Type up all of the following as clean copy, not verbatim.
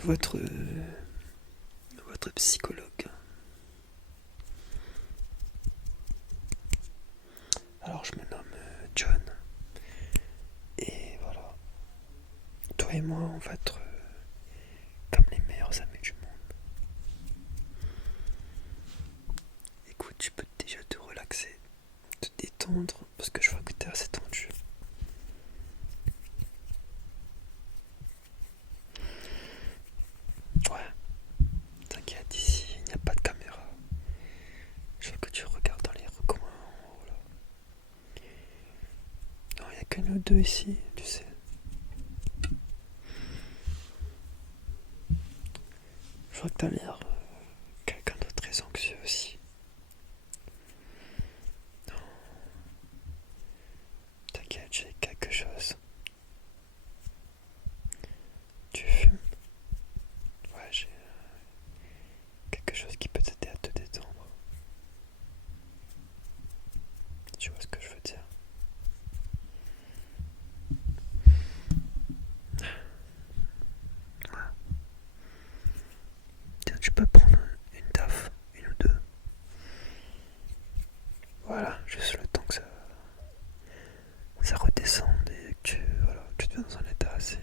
suis votre psychologue. Alors je me nomme John. Et voilà. Toi et moi, on va être comme les meilleurs amis du monde. Écoute, tu peux déjà te relaxer, te détendre, parce que je vois que t'es assez tendu. Ouais, t'inquiète, ici, il n'y a pas de caméra. Je vois que tu regardes dans les recoins en haut là. Non, il n'y a que nous deux ici, tu sais. Je vois que t'as l'air quelqu'un de très anxieux aussi. Non, t'inquiète, j'ai quelque chose. Tu fumes? Ouais, j'ai quelque chose qui peut t'aider à te détendre. Tu vois ce que je veux dire? Tiens, tu peux prendre une taf, une ou deux. Voilà, juste le temps que ça redescende et que tu te mets dans un état assez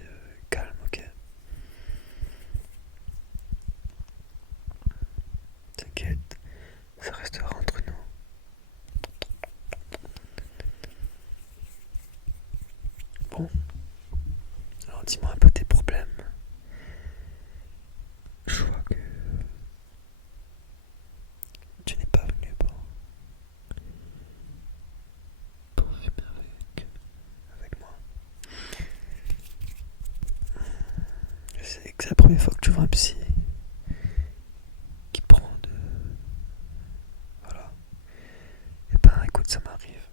calme, ok? T'inquiète, ça restera entre nous. Bon, alors dis-moi un peu tes problèmes. Je vois que tu n'es pas venu pour fumer avec moi. Je sais que c'est la première fois que tu vois un psy qui prend de... Voilà. Et ben écoute, ça m'arrive.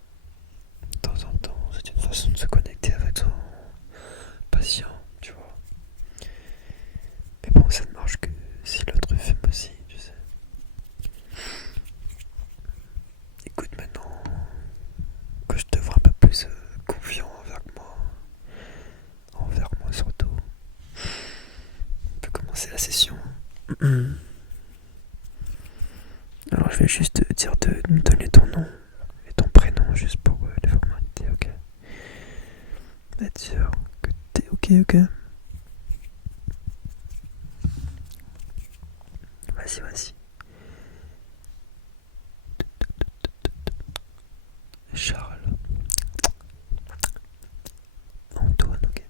De temps en temps, c'est une façon de se connecter avec son patient, tu vois. Mais bon, ça ne marche que si l'autre fume aussi, tu sais. Écoute, maintenant que je te vois un peu plus confiant envers moi surtout, on peut commencer la session. Alors je vais juste te dire de me donner ton nom et ton prénom juste pour les formalités, ok? Être sûr que t'es ok, ok? Vas-y, vas-y. Charles, Antoine, ok?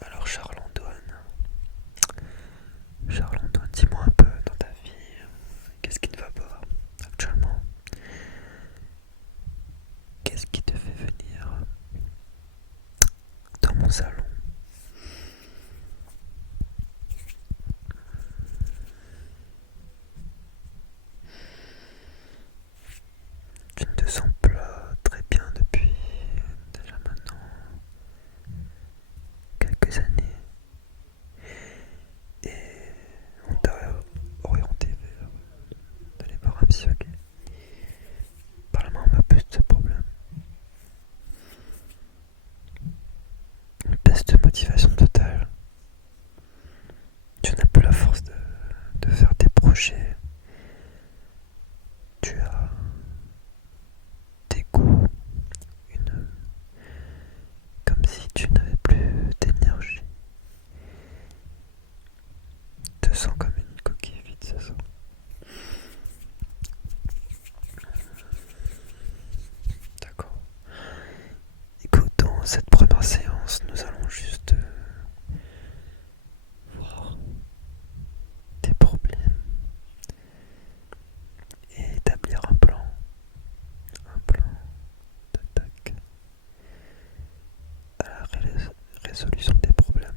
Alors Charles Antoine, dis-moi un peu dans ta vie, qu'est-ce qui ne va pas actuellement? Qu'est-ce qui te fait venir dans mon salon? Tu ne te sens pas très bien depuis déjà maintenant quelques années et on t'a orienté vers d'aller voir un psy, ok? Parle-moi un peu de ce problème. Une baisse de motivation totale. Tu n'as plus la force de faire tes projets. Tu as des goûts, une, comme si tu n'avais plus d'énergie. Tu te sens comme une coquille vide, c'est ça? D'accord. Écoute, dans cette première séance, nous allons juste voir tes problèmes et établir un plan d'attaque à la résolution des problèmes.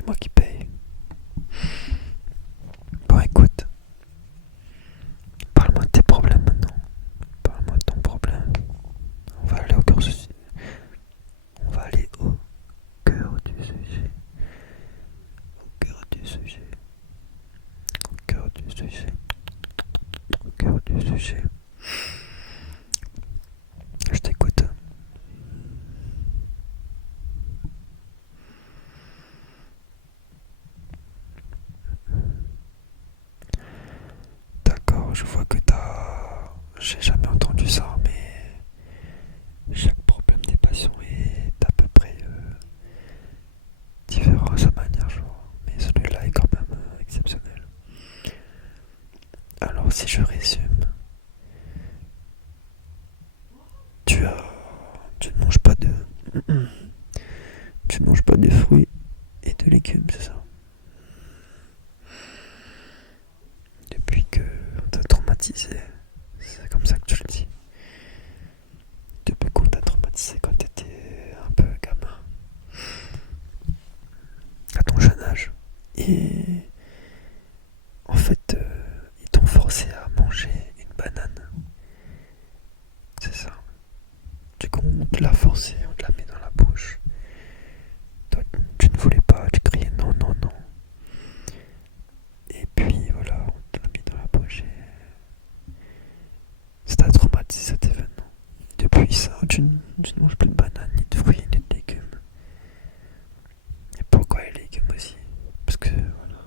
C'est moi qui paye. Bon, écoute, parle-moi de tes problèmes maintenant. Parle-moi de ton problème. On va aller au cœur du sujet. On va aller au cœur du sujet. Au cœur du sujet. Au cœur du sujet. Au cœur du sujet. Je t'écoute. D'accord, je vois que t'as... J'ai jamais entendu ça, mais chaque problème des patients est à peu près différent à sa manière, je vois. Mais celui-là est quand même exceptionnel. Alors, si je résume, tu as... Tu ne manges pas de... Tu ne manges pas de fruits et de légumes, c'est ça? Depuis que on t'a traumatisé, c'est comme ça que tu le dis. Depuis qu'on t'a traumatisé quand t'étais un peu gamin, à ton jeune âge. Et en fait, ils t'ont forcé à manger une banane. C'est ça. Du coup, on te l'a forcé, on te l'a mis dans la bouche. Toi, tu ne voulais pas, tu criais non, non, non. Et puis voilà, on te l'a mis dans la bouche et ça t'a traumatisé cet événement. Depuis ça, tu ne manges plus de bananes, ni de fruits, ni de légumes. Et pourquoi les légumes aussi? Parce que voilà,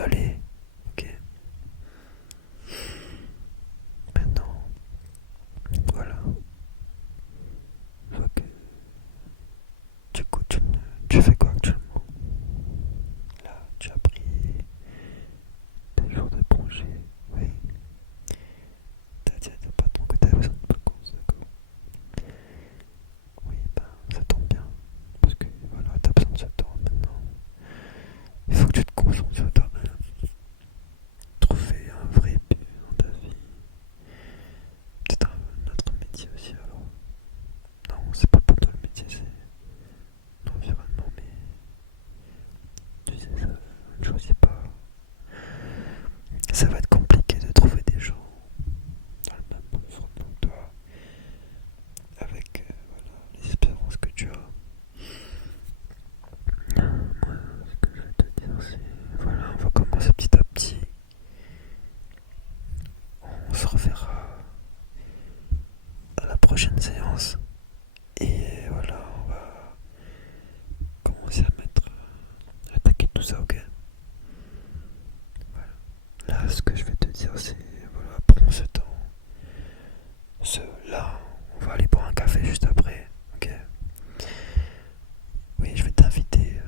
veux aller. Ok. Maintenant, voilà. Je vois que du coup tu fais quoi actuellement? Là, tu as pris des jours de congé. Oui. T'as dit à ton patron que t'avais besoin de vacances, d'accord? Oui, ben ça tombe bien. Parce que voilà, t'as besoin de ce temps maintenant. Il faut que tu te concentres sur toi-même. Trouver un vrai but dans ta vie. Peut-être un autre métier aussi alors. Non, c'est pas pour toi le métier, c'est l'environnement, mais tu sais ça, ne choisis pas. Ça va être compliqué de trouver des gens dans le même environnement que toi, avec voilà, les espérances que tu as. Moi, ce que je vais te dire, c'est voilà, on va commencer petit à petit. On se reverra à la prochaine séance. Et voilà, on va commencer à attaquer tout ça, ok? Voilà. Là, ce que je vais te dire, c'est voilà, prends ce temps. Là, on va aller boire un café juste après, ok? Oui, je vais t'inviter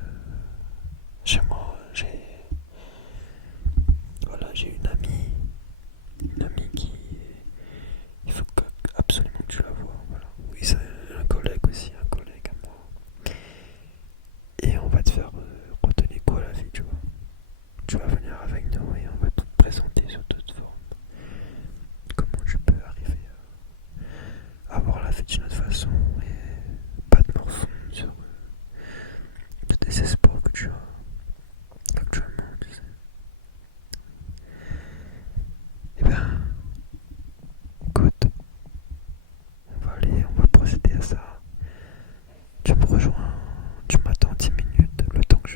chez moi. J'ai une amie qui, il faut absolument que tu la vois. Voilà. Oui, c'est un collègue aussi, un collègue à moi. Et on va te faire redonner quoi la vie, tu vois? Tu vas venir avec nous et on va tout te présenter sous toute forme. Comment tu peux arriver à avoir la vie d'une autre façon et pas te morfondre sur le désespoir que tu as actuellement, tu sais. Eh bien, écoute, on va procéder à ça. Tu me rejoins, tu m'attends 10 minutes, le temps que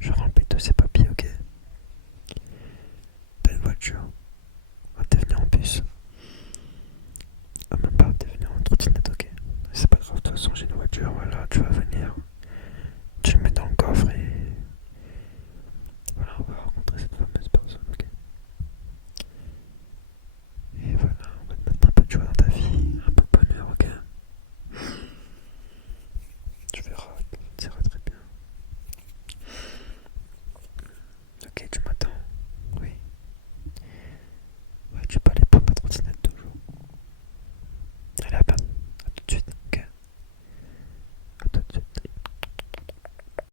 je remplis tous ces papiers.